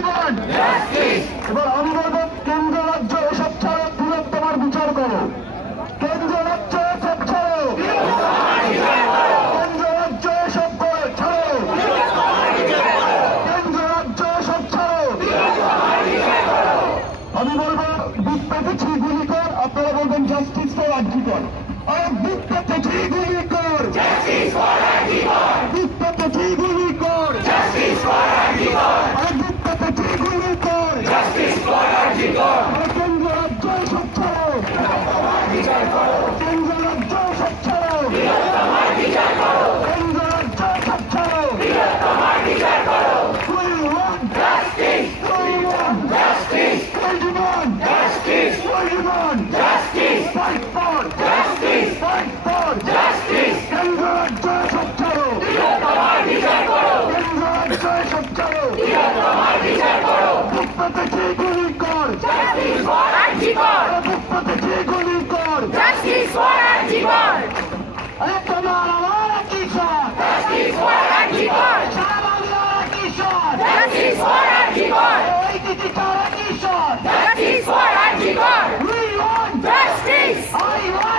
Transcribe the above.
জীবন এবার আমি বলবো কেন্দ্র রাজ্য এসব ছাড়ো, বৃহত্তমার বিচার করো। কেন্দ্র রাজ্য এসব ছাড়ো, কেন্দ্র রাজ্য এসব ছাড়ো, কেন্দ্র রাজ্য এসব ছাড়ো। আমি বলবো বুকটাকে গুলি কর, আপনারা বলবেন জাস্টিস ফর আর্জিকর। আর বুকটাকে গুলি কর, বুকটাকে গুলি কর, আর বুকটাকে গুলি কর। আর কেন্দ্র রাজ্য এসব ছাড়ো, কেন্দ্র রাজ্য এসব ছাড়ো, কেন্দ্র রাজ্য এসব ছাড়ো। We want justice. We want justice. We demand justice. We demand justice. Fight for justice. Fight for justice. কেন্দ্র রাজ্য এসব ছাড়ো, কেন্দ্র রাজ্য এসব ছাড়ো। বুকটাকে গুলি কর, বুকটাকে গুলি কর। তোমার আমার কিশোর, সারা বাংলার কিশোর, ওই দিদি তারা কিশোর। We want justice. I want